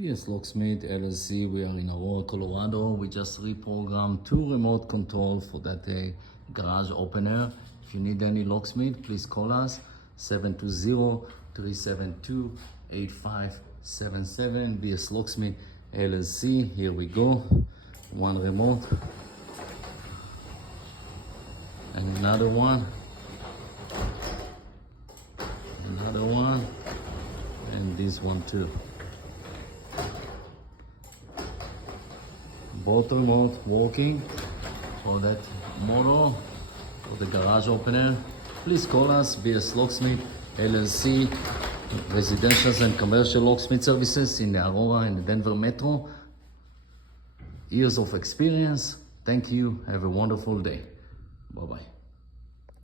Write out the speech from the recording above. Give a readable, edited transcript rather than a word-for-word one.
BS Locksmith LLC, we are in Aurora, Colorado. We just reprogrammed 2 remote control for that garage opener. If you need any locksmith, please call us 720-372-8577. BS Locksmith LLC. Here we go. 1 remote. And another one. Another one. And this one too. Both remote working for that motor, for the garage opener. Please call us, BS Locksmith LLC, residential and commercial locksmith services in the Aurora and the Denver Metro. Years of experience. Thank you. Have a wonderful day. Bye-bye.